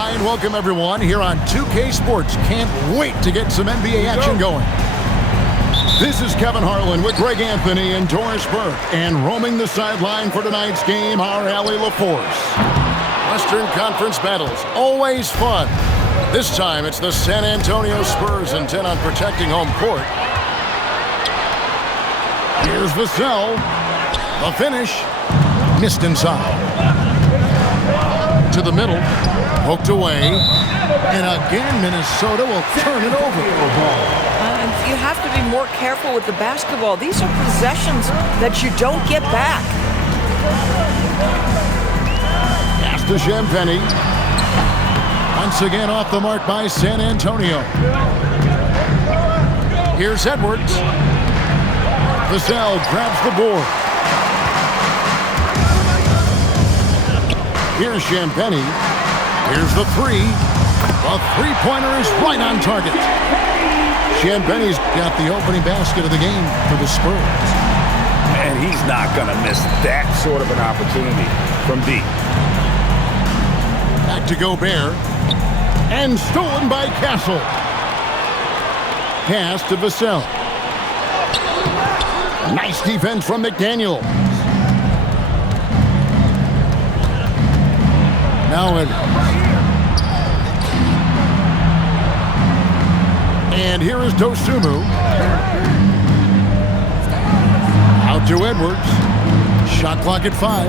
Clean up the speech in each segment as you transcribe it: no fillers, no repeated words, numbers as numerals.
Hi and welcome everyone here on 2K Sports. Can't wait to get some NBA action going. This is Kevin Harlan with Greg Anthony and Doris Burke. And roaming the sideline for tonight's game, our Allie LaForce. Western Conference battles, always fun. This time it's the San Antonio Spurs intent on protecting home court. Here's Vassell. The finish. Missed inside. To the middle. Poked away. And again, Minnesota will turn it over. You have to be more careful with the basketball. These are possessions that you don't get back. Pass to Champagny. Once again off the mark by San Antonio. Here's Edwards. Vassell grabs the board. Here's Champagny. Here's the three. The three-pointer is right on target. Champagny's got the opening basket of the game for the Spurs. And he's not going to miss that sort of an opportunity from deep. Back to Gobert. And stolen by Castle. Pass to Vassell. Nice defense from McDaniel. Now Edwards. And here is Dosunmu. Out to Edwards. Shot clock at 5.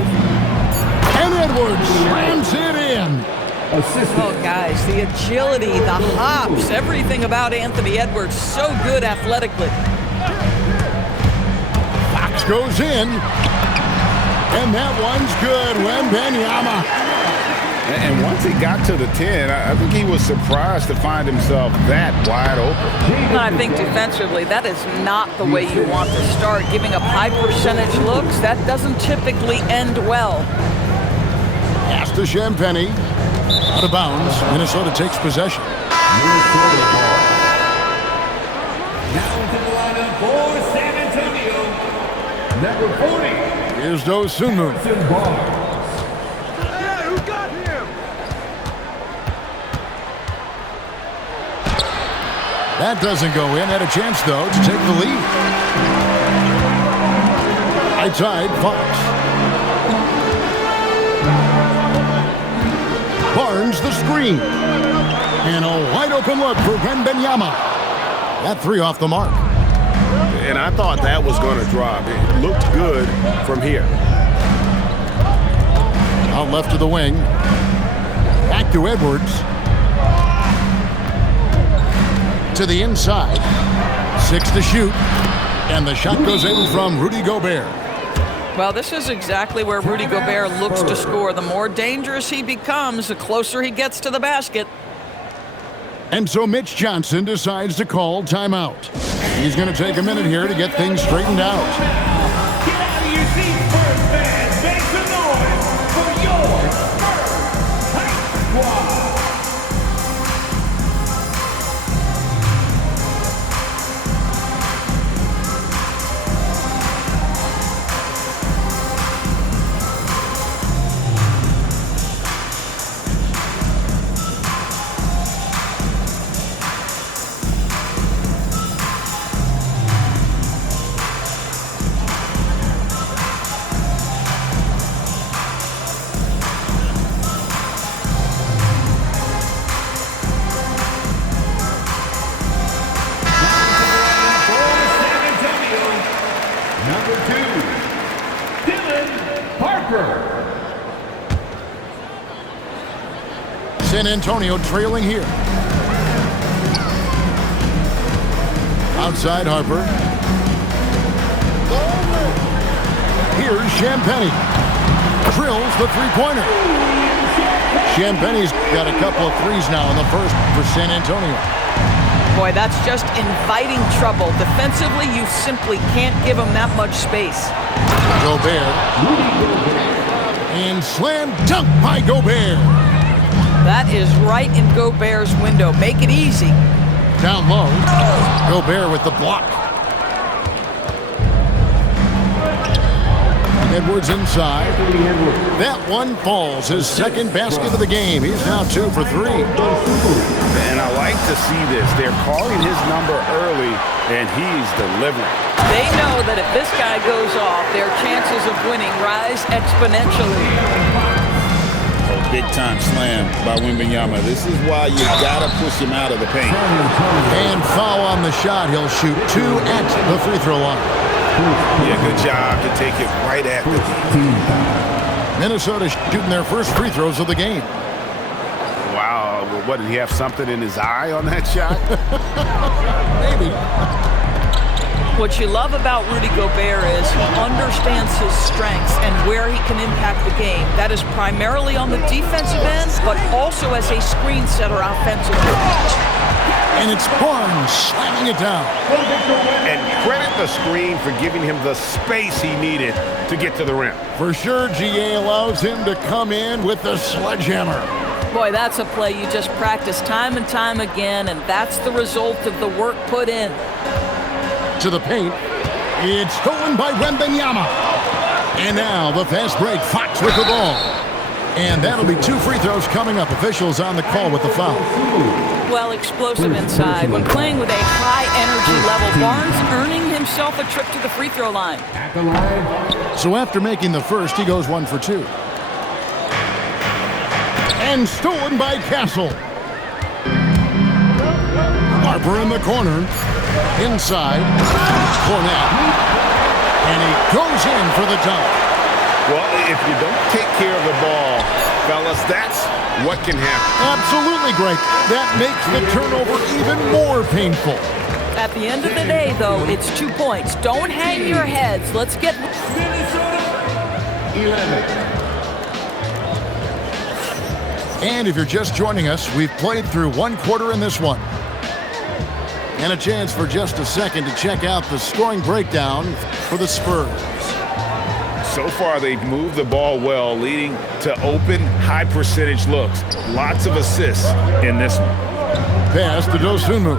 And Edwards slams it in. Oh, guys, the agility, the hops, everything about Anthony Edwards, so good athletically. Fox goes in. And that one's good. Wembanyama. And once he got to the 10, I think he was surprised to find himself that wide open. I think defensively, that is not the way you want to start. Giving up high percentage looks, that doesn't typically end well. Pass to Champagny. Out of bounds. Minnesota takes possession. Minnesota ball. Now into the lineup for San Antonio. Number 40. Here's Dosunmu. That doesn't go in. Had a chance, though, to take the lead. Right side, Fox. Barnes the screen. And a wide-open look for Wembanyama. That three off the mark. And I thought that was going to drop. It looked good from here. Out left to the wing. Back to Edwards. To the inside. 6 to shoot. And the shot goes in from Rudy Gobert. Well, this is exactly where Rudy Gobert looks to score. The more dangerous he becomes, the closer he gets to the basket. And so Mitch Johnson decides to call timeout. He's going to take a minute here to get things straightened out. Get out of your seats, Spurs fans. Make some noise for your Spurs Tight Squad. San Antonio trailing here. Outside Harper. Here's Champagny. Drills the three-pointer. Champagny's got a couple of threes now in the first for San Antonio. Boy, that's just inviting trouble. Defensively, you simply can't give him that much space. Gobert. And slam dunk by Gobert. That is right in Gobert's window. Make it easy. Down low. Gobert with the block. Edwards inside. That one falls. His second basket of the game. He's now 2 for 3. And I like to see this. They're calling his number early, and he's delivering. They know that if this guy goes off, their chances of winning rise exponentially. Big-time slam by Wembanyama. This is why you got to push him out of the paint. And foul on the shot. He'll shoot 2 at the free throw line. Yeah, good job to take it right at the knee. Minnesota shooting their first free throws of the game. Wow. What, did he have something in his eye on that shot? Maybe. What you love about Rudy Gobert is he understands his strengths and where he can impact the game. That is primarily on the defensive end, but also as a screen setter offensively. And it's Barnes slamming it down. And credit the screen for giving him the space he needed to get to the rim. For sure, GA allows him to come in with the sledgehammer. Boy, that's a play you just practice time and time again, and that's the result of the work put in. To the paint. It's stolen by Wembanyama. And now the fast break. Fox with the ball. And that'll be 2 free throws coming up. Officials on the call with the foul. Well, explosive inside. When playing with a high energy level, Barnes earning himself a trip to the free throw line. So after making the first, he goes 1 for 2. And stolen by Castle. Harper in the corner. Inside, Cornette, and he goes in for the dunk. Well, if you don't take care of the ball, fellas, that's what can happen. Absolutely, Greg. That makes the turnover even more painful. At the end of the day, though, it's 2 points. Don't hang your heads. Let's get... Minnesota 11. And if you're just joining us, we've played through 1 quarter in this one. And a chance for just a second to check out the scoring breakdown for the Spurs. So far, they've moved the ball well, leading to open, high-percentage looks. Lots of assists in this one. Pass to Dosunmu.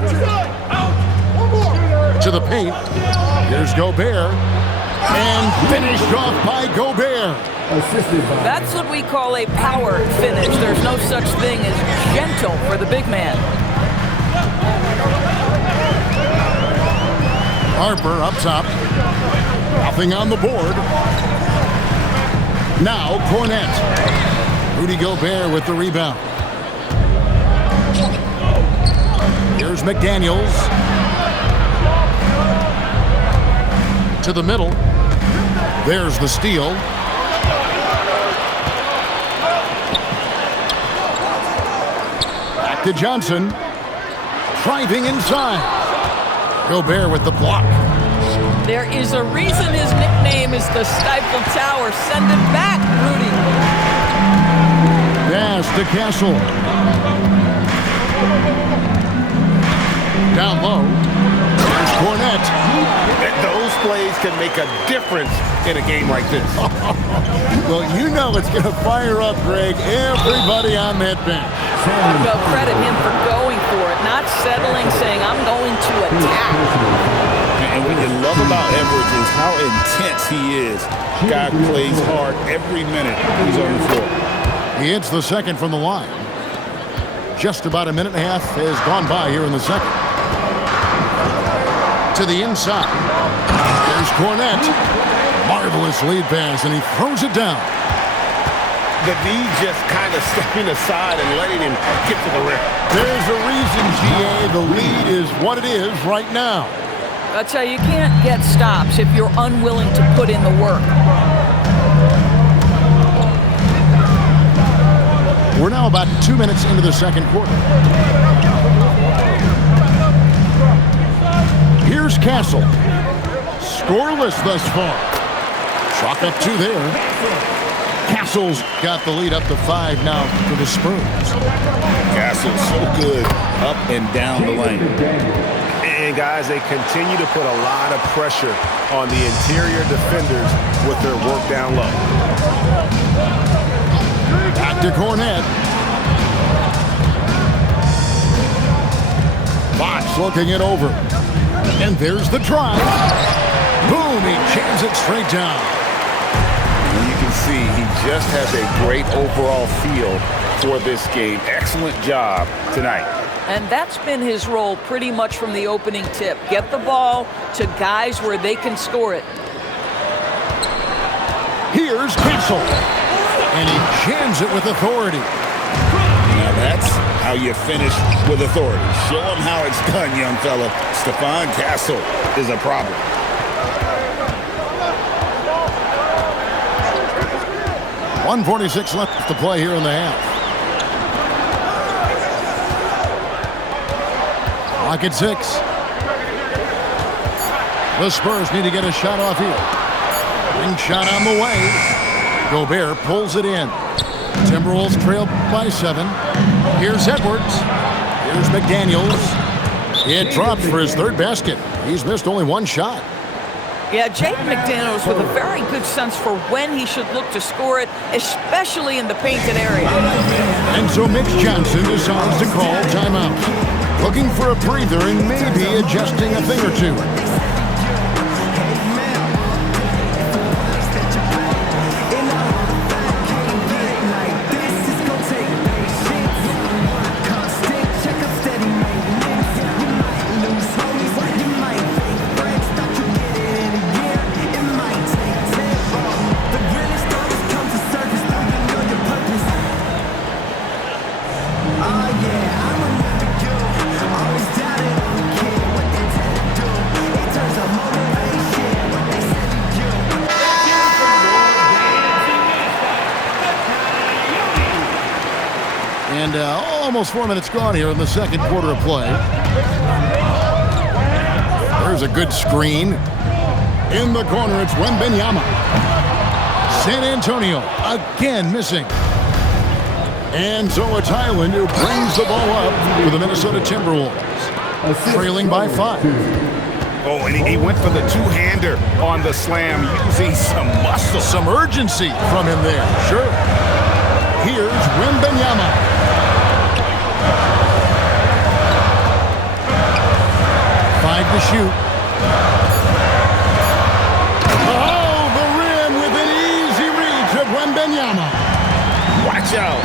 To the paint. Here's Gobert. And finished off by Gobert. That's what we call a power finish. There's no such thing as gentle for the big man. Harper up top. Nothing on the board. Now Cornette. Rudy Gobert with the rebound. Here's McDaniels. To the middle. There's the steal. Back to Johnson. Driving inside. Gobert with the block. There is a reason his nickname is the Stifle Tower. Send him back, Rudy. Pass to Castle. Down low. There's Cornette. And those plays can make a difference in a game like this. Well, you know it's going to fire up, Greg, everybody on that bench. Go credit him for going for it, not settling, saying, I'm going to attack. And what you love about Edwards is how intense he is. Guy plays hard every minute he's on the floor. He hits the second from the line. Just about a minute and a half has gone by here in the second. To the inside. There's Cornette. Marvelous lead pass, and he throws it down. The D just kind of stepping aside and letting him get to the rim. There's a reason, GA, the lead is what it is right now. That's how you can't get stops if you're unwilling to put in the work. We're now about 2 minutes into the second quarter. Here's Castle. Scoreless thus far. Chalk up 2 there. Castle's got the lead up to 5 now for the Spurs. Castle's so good up and down the lane. And guys, they continue to put a lot of pressure on the interior defenders with their work down low. Back to Cornette. Fox looking it over. And there's the drive. Boom, he jams it straight down. just has a great overall feel for this game. Excellent job tonight. And that's been his role pretty much from the opening tip. Get the ball to guys where they can score it. Here's Castle. And he jams it with authority. Now that's how you finish with authority. Show him how it's done, young fella. Stephon Castle is a problem. .146 left to play here in the half. Clock at 6. The Spurs need to get a shot off here. Ring shot on the way. Gobert pulls it in. Timberwolves trail by 7. Here's Edwards. Here's McDaniels. It drops for his third basket. He's missed only one shot. Yeah, Jake McDaniels with a very good sense for when he should look to score it, especially in the painted area. And so Mitch Johnson decides to call timeout. Looking for a breather and maybe adjusting a thing or two. And almost 4 minutes gone here in the second quarter of play. There's a good screen. In the corner, it's Wembanyama. San Antonio again missing. And so it's Highland who brings the ball up for the Minnesota Timberwolves. Trailing by 5. Oh, and he went for the two-hander on the slam, using some muscle. Some urgency from him there. Sure. Here's Wembanyama. 5 to shoot. Oh, the rim with an easy reach of Wembanyama. Watch out.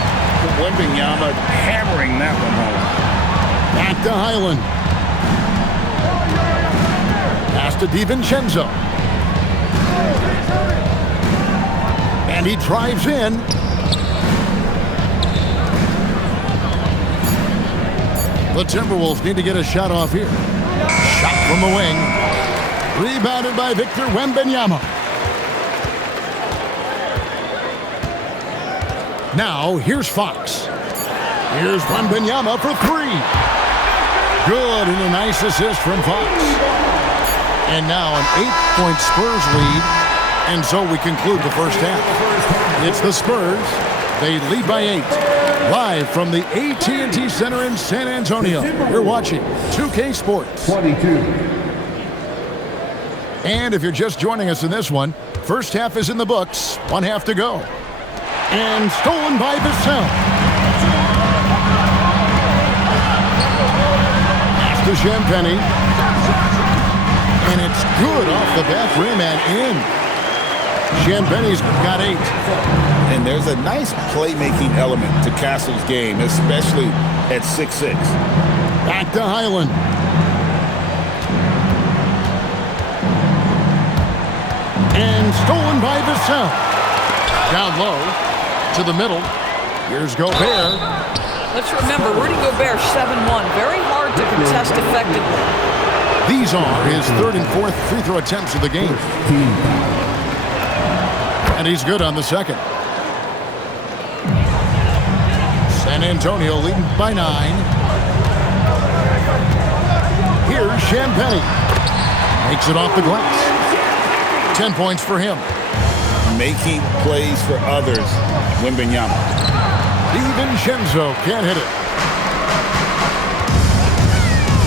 Wembanyama hammering that one home. Back to Highland. Pass to DiVincenzo. And he drives in. The Timberwolves need to get a shot off here. Shot from the wing. Rebounded by Victor Wembanyama. Now, here's Fox. Here's Wembanyama for 3. Good, and a nice assist from Fox. And now an 8-point Spurs lead. And so we conclude the first half. It's the Spurs. They lead by 8. Live from the AT&T Center in San Antonio. You're watching 2K Sports. 22. And if you're just joining us in this one, first half is in the books. 1 half to go. And stolen by Vassell. Pass to Champagny. And it's good off the back rim and in. Champagny's got 8. And there's a nice playmaking element to Castle's game, especially at 6'6". Back to Highland. And stolen by Vassell. Down low to the middle. Here's Gobert. Let's remember, Rudy Gobert, 7-1. Very hard to contest effectively. These are his 3rd and 4th free throw attempts of the game. And he's good on the second. San Antonio leading by 9. Here's Champagny. Makes it off the glass. 10 points for him. Making plays for others, Wembanyama. DiVincenzo can't hit it.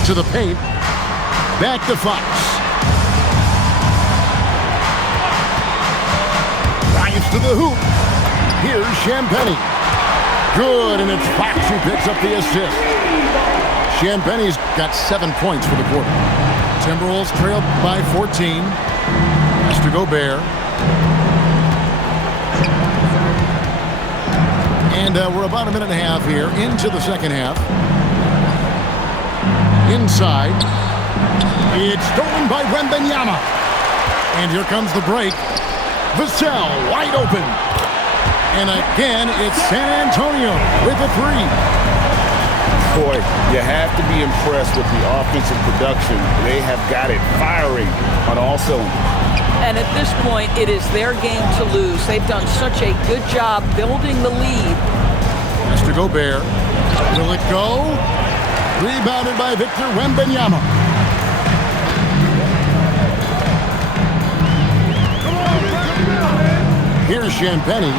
To the paint. Back to Fox. Drives to the hoop. Here's Champagny. Good, and it's Fox who picks up the assist. Champagny's got 7 points for the quarter. Timberwolves trail by 14. Pass to Gobert. And we're about a minute and a half here into the second half. Inside. It's stolen by Wembanyama. And here comes the break. Vassell wide open. And again, it's San Antonio with a three. Boy, you have to be impressed with the offensive production. They have got it firing on all cylinders. And at this point, it is their game to lose. They've done such a good job building the lead. Mr. Gobert. Will it go? Rebounded by Victor Wembanyama. Here's Champagny.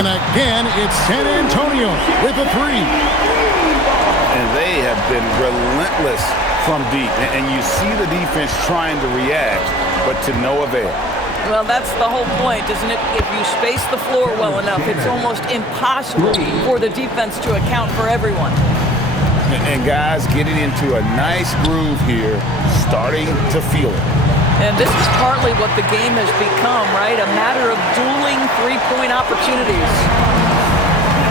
And again, it's San Antonio with a three. And they have been relentless from deep. And you see the defense trying to react, but to no avail. Well, that's the whole point, isn't it? If you space the floor well enough, it's almost impossible for the defense to account for everyone. And guys getting into a nice groove here, starting to feel it. And this is partly what the game has become, right? A matter of dueling three-point opportunities.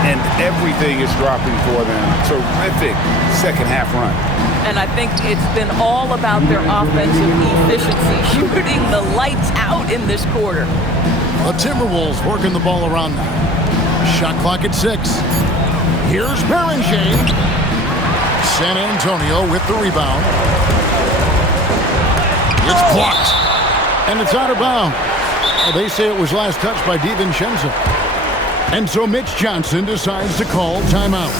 And everything is dropping for them. Terrific second half run. And I think it's been all about their offensive efficiency, shooting the lights out in this quarter. The Timberwolves working the ball around now. Shot clock at 6. Here's Berenshane. San Antonio with the rebound. It's blocked. And it's out of bounds. Well, they say it was last touched by DiVincenzo. And so Mitch Johnson decides to call timeout.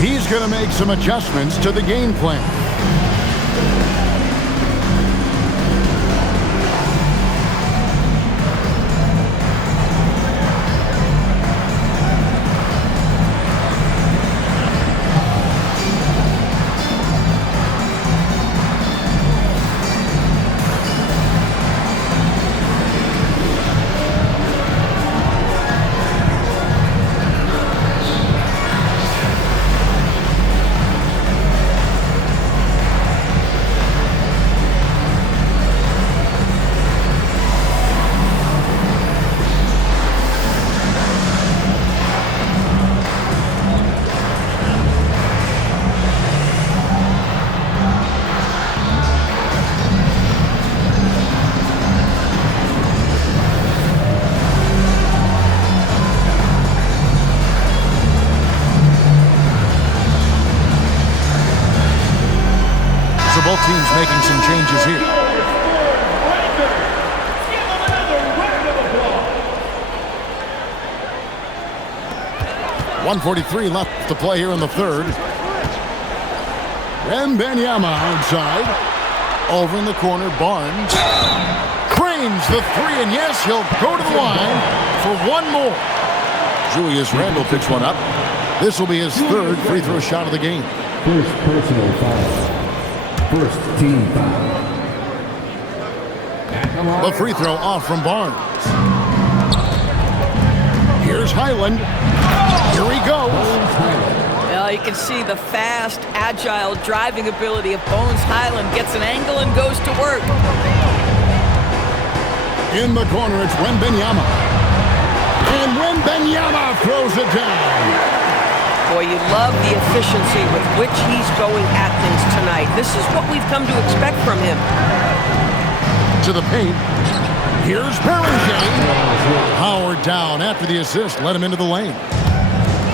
He's going to make some adjustments to the game plan. Both teams making some changes here. 1:43 left to play here in the third. Wembanyama outside. Over in the corner, Barnes. Cranes the three, and yes, he'll go to the line for one more. Julius Randle picks one up. This will be his third free throw shot of the game. First personal foul. First team foul. The free throw off from Barnes. Here's Highland. Here he goes. Well, you can see the fast, agile driving ability of Bones Highland. Gets an angle and goes to work. In the corner, it's Wembanyama. And Wembanyama throws it down. Boy, you love the efficiency with which he's going at things tonight. This is what we've come to expect from him. To the paint. Here's Berenshane. Howard down after the assist. Let him into the lane.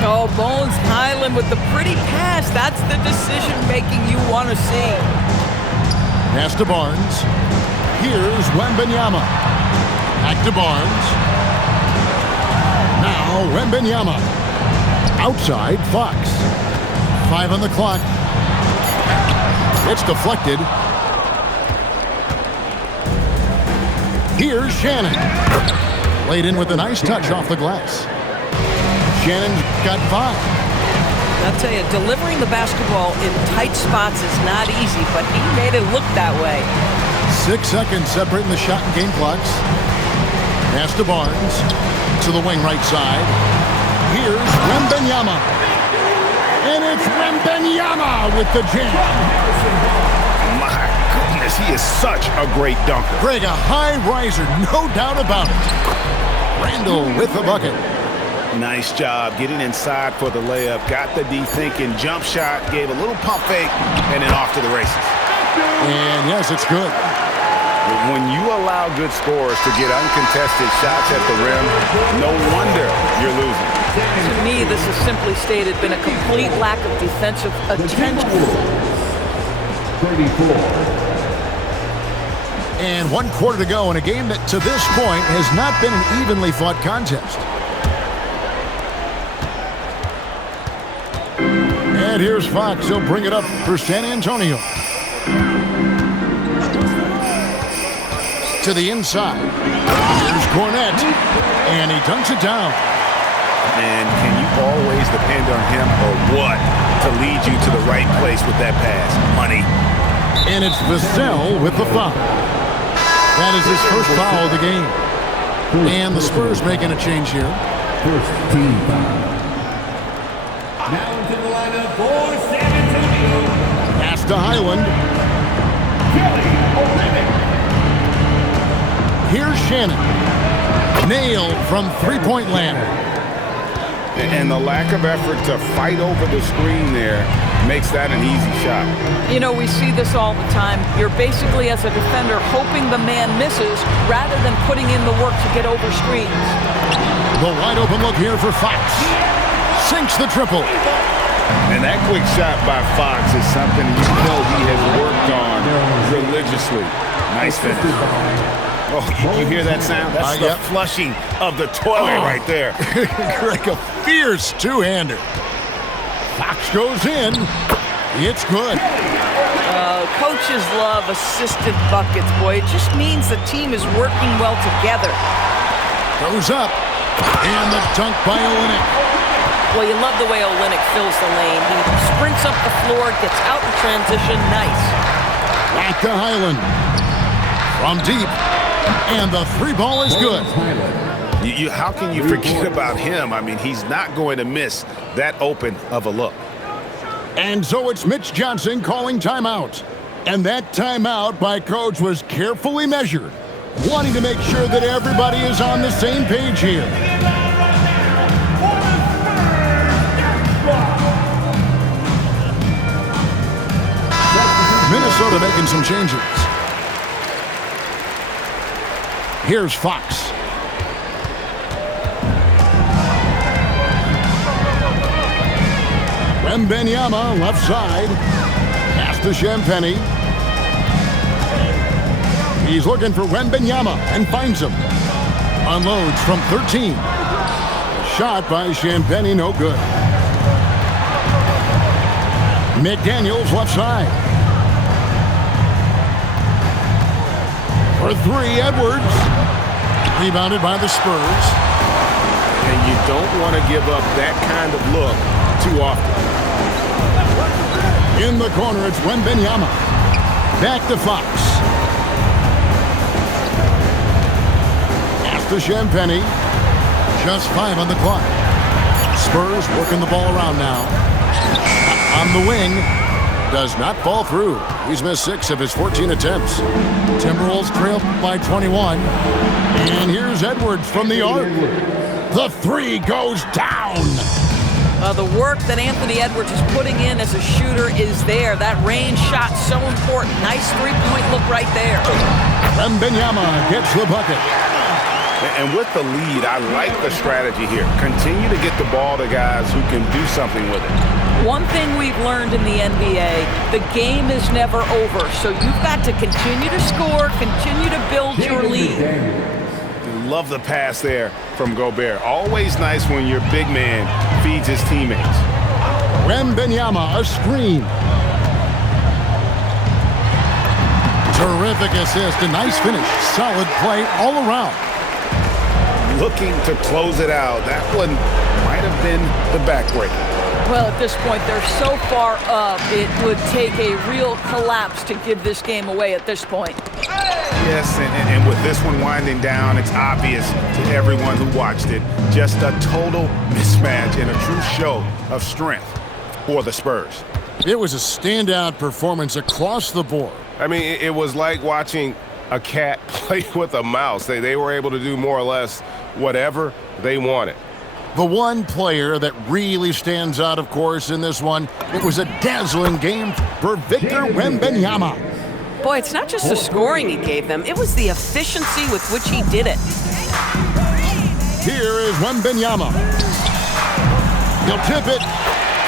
Oh, Bones Highland with the pretty pass. That's the decision-making you want to see. Pass to Barnes. Here's Wembanyama. Back to Barnes. Now Wembanyama. Outside, Fox. 5 on the clock. It's deflected. Here's Shannon. Laid in with a nice touch off the glass. Shannon's got 5. I'll tell you, delivering the basketball in tight spots is not easy, but he made it look that way. 6 seconds separating the shot and game clocks. Pass to Barnes. To the wing right side. Here's Wembanyama. And it's Wembanyama with the jam. My goodness, he is such a great dunker. Greg, a high riser, no doubt about it. Randle with the bucket. Nice job getting inside for the layup. Got the D thinking. Jump shot. Gave a little pump fake. And then off to the races. And yes, it's good. When you allow good scorers to get uncontested shots at the rim, no wonder you're losing. To me, this has simply stated been a complete lack of defensive attention. 34. And 1 quarter to go in a game that to this point has not been an evenly fought contest. And here's Fox. He'll bring it up for San Antonio. To the inside. Here's Cornette. And he dunks it down. And can you always depend on him or what to lead you to the right place with that pass? Money. And it's Vassell with the foul. That is his first foul of the game. And the Spurs making a change here. First team foul. Now into the lineup for San Antonio. Pass to Highland. Here's Shannon. Nailed from three-point land. And the lack of effort to fight over the screen there makes that an easy shot. You know, we see this all the time. You're basically, as a defender, hoping the man misses rather than putting in the work to get over screens. The wide open look here for Fox. Sinks the triple. And that quick shot by Fox is something you know he has worked on religiously. Nice finish. Oh, you hear that sound? That's the flushing of the toilet right there. Like a fierce two-hander. Fox goes in. It's good. Coaches love assisted buckets, boy. It just means the team is working well together. Goes up. And the dunk by Olynyk. Well, you love the way Olynyk fills the lane. He sprints up the floor, gets out in transition. Nice. Back to Highland. From deep. And the three ball is good. How can you forget about him? I mean, he's not going to miss that open of a look. And so it's Mitch Johnson calling timeout. And that timeout by Coach was carefully measured, wanting to make sure that everybody is on the same page here. Minnesota making some changes. Here's Fox. Wembanyama left side. Pass to Champagnie. He's looking for Wembanyama and finds him. Unloads from 13. Shot by Champagnie, no good. McDaniels left side. For three, Edwards. Rebounded by the Spurs. And you don't want to give up that kind of look too often. In the corner, it's Wembanyama. Back to Fox. Pass to Champagnie. Just 5 on the clock. Spurs working the ball around now. On the wing. Does not fall through. He's missed 6 of his 14 attempts. Timberwolves trail by 21. And here's Edwards from the arc. The three goes down. The work that Anthony Edwards is putting in as a shooter is there. That range shot so important. Nice three-point look right there. Wembanyama gets the bucket. And with the lead, I like the strategy here. Continue to get the ball to guys who can do something with it. One thing we've learned in the NBA, the game is never over. So you've got to continue to score, continue to build your lead. Love the pass there from Gobert. Always nice when your big man feeds his teammates. Wembanyama, a screen. Terrific assist, a nice finish. Solid play all around. Looking to close it out. That one might have been the backbreaker. Well, at this point, they're so far up, it would take a real collapse to give this game away at this point. Yes, and with this one winding down, it's obvious to everyone who watched it. Just a total mismatch and a true show of strength for the Spurs. It was a standout performance across the board. I mean, it was like watching a cat play with a mouse. They were able to do more or less whatever they wanted. The one player that really stands out, of course, in this one, it was a dazzling game for Victor Wembanyama. Boy, it's not just the scoring he gave them. It was the efficiency with which he did it. Here is Wembanyama. He'll tip it,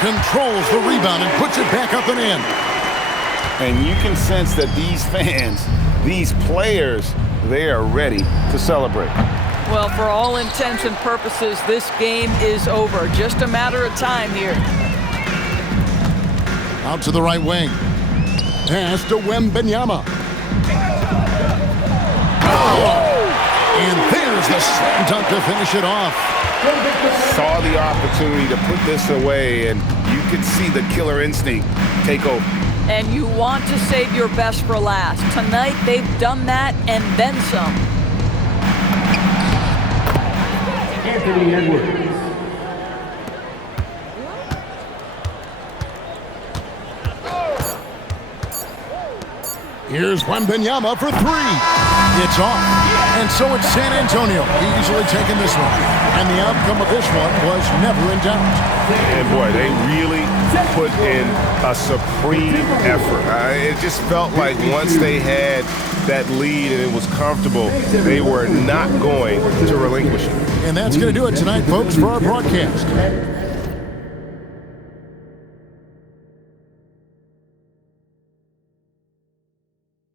controls the rebound, and puts it back up and in. And you can sense that these fans, these players, they are ready to celebrate. Well, for all intents and purposes, this game is over. Just a matter of time here. Out to the right wing. Pass to Wembanyama. Oh! And there's the slam dunk to finish it off. Saw the opportunity to put this away, and you could see the killer instinct take over. And you want to save your best for last. Tonight, they've done that and then some. Anthony Edwards. Here's Wembanyama for three. It's off. And so it's San Antonio easily taking this one. And the outcome of this one was never in doubt. And boy, they really put in a supreme effort. It just felt like once they had that lead and it was comfortable, they were not going to relinquish it. And that's going to do it tonight, folks, for our broadcast.